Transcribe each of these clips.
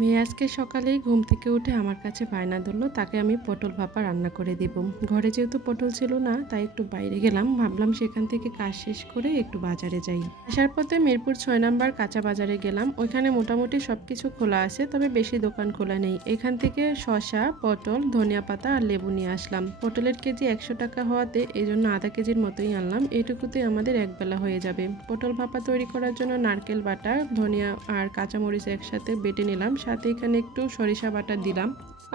মেয়ে আজকে সকালেই ঘুম থেকে উঠে আমার কাছে বায়না ধরলো তাকে আমি পটল ভাপা রান্না করে দিব। ঘরে যেহেতু পটল ছিল না তাই একটু বাইরে গেলাম, ভাবলাম সেখান থেকে কাজ শেষ করে একটু বাজারে যাই। আসার পথে মিরপুর 6 নম্বর কাঁচা বাজারে গেলাম। ওইখানে মোটামুটি সবকিছু খোলা আছে, তবে বেশি দোকান খোলা নেই। এখান থেকে শসা, পটল, ধনিয়া পাতা আর লেবু নিয়ে আসলাম। পটলের কেজি 100 টাকা হওয়াতে এই জন্য আধা কেজির মতোই আনলাম। এইটুকুতে আমাদের একবেলা হয়ে যাবে। পটল ভাপা তৈরি করার জন্য নারকেল বাটা, ধনিয়া আর কাঁচামরিচ একসাথে বেটে নিলাম, সাথে এখানে একটু সরিষা বাটা দিলাম।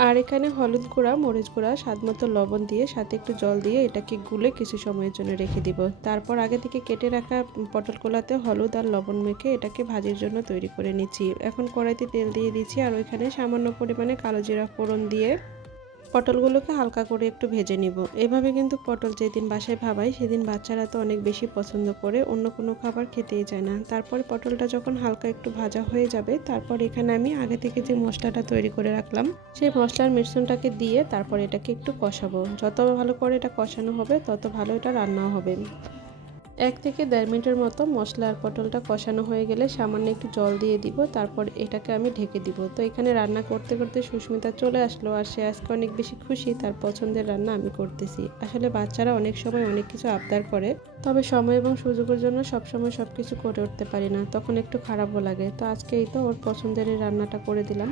আর এখানে হলুদ গুঁড়া, মরিচ গুঁড়া, স্বাদমতো লবণ দিয়ে সাথে একটু জল দিয়ে এটাকে গুলে কিছু সময়ের জন্য রেখে দিব। তারপর আগে থেকে কেটে রাখা পটলগুলাতে হলুদ আর লবণ মেখে এটাকে ভাজির জন্য তৈরি করে নিচ্ছি। এখন কড়াইতে তেল দিয়ে দিচ্ছি আর ওইখানে সামান্য পরিমাণে কালো জিরা ফোড়ন দিয়ে পটলগুলোকে হালকা করে একটু ভেজে নিব। এভাবে কিন্তু পটল যেদিন বাসায় ভাবাই সেদিন বাচ্চারা তো অনেক বেশি পছন্দ করে, অন্য কোনো খাবার খেতেই চায় না। তারপর পটলটা যখন হালকা একটু ভাজা হয়ে যাবে, তারপর এখানে আমি আগে থেকে যে মশলাটা তৈরি করে রাখলাম সেই মশলার মিশ্রণটাকে দিয়ে তারপর এটাকে একটু কষাবো। যত ভালো করে এটা কষানো হবে তত ভালো এটা রান্নাও হবে। 1 থেকে দেড় মিনিটের মতো মশলা আর পটলটা কষানো হয়ে গেলে সামান্য একটু জল দিয়ে দিব, তারপর এটাকে আমি ঢেকে দিব। তো এখানে রান্না করতে করতে সুস্মিতা চলে আসলো আর সে আজকে অনেক বেশি খুশি, তার পছন্দের রান্না আমি করতেছি। আসলে বাচ্চারা অনেক সময় অনেক কিছু আবদার করে, তবে সময় এবং সুযোগের জন্য সবসময় সব কিছু করে উঠতে পারি না, তখন একটু খারাপও লাগে। তো আজকে এই তো ওর পছন্দের এই রান্নাটা করে দিলাম।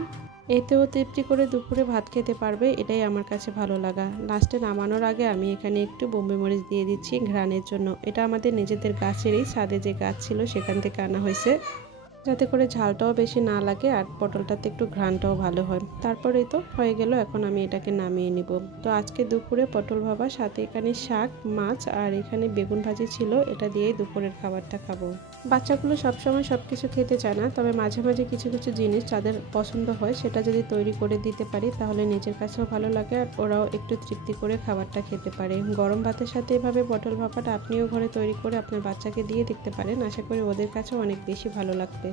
এতেও তৃপ্তি করে দুপুরে ভাত খেতে পারবে, এটাই আমার কাছে ভালো লাগা। লাস্টে নামানোর আগে আমি এখানে একটু বোম্বে মরিচ দিয়ে দিচ্ছি ঘ্রাণের জন্য। এটা আমাদের নিজেদের গাছেরই, ছাদে যে গাছ ছিল সেখান থেকে আনা হয়েছে, যাতে করে ঝালটাও বেশি না লাগে আর পটলটাতে একটু ঘ্রাণটাও ভালো হয়। তারপরেই তো হয়ে গেল, এখন আমি এটাকে নামিয়ে নিব। তো আজকে দুপুরে পটল ভাবা, সাথে এখানে শাক, মাছ আর এখানে বেগুন ভাজি ছিল, এটা দিয়েই দুপুরের খাবারটা খাবো। বাচ্চাগুলো সবসময় সব কিছু খেতে চায় না, তবে মাঝে মাঝে কিছু কিছু জিনিস যাদের পছন্দ হয় সেটা যদি তৈরি করে দিতে পারি তাহলে নিজের কাছেও ভালো লাগে আর ওরাও একটু তৃপ্তি করে খাবারটা খেতে পারে। গরম ভাতের সাথে এভাবে পটল ভাপাটা আপনিও ঘরে তৈরি করে আপনার বাচ্চাকে দিয়ে দেখতে পারেন, আশা করি ওদের কাছেও অনেক বেশি ভালো লাগবে।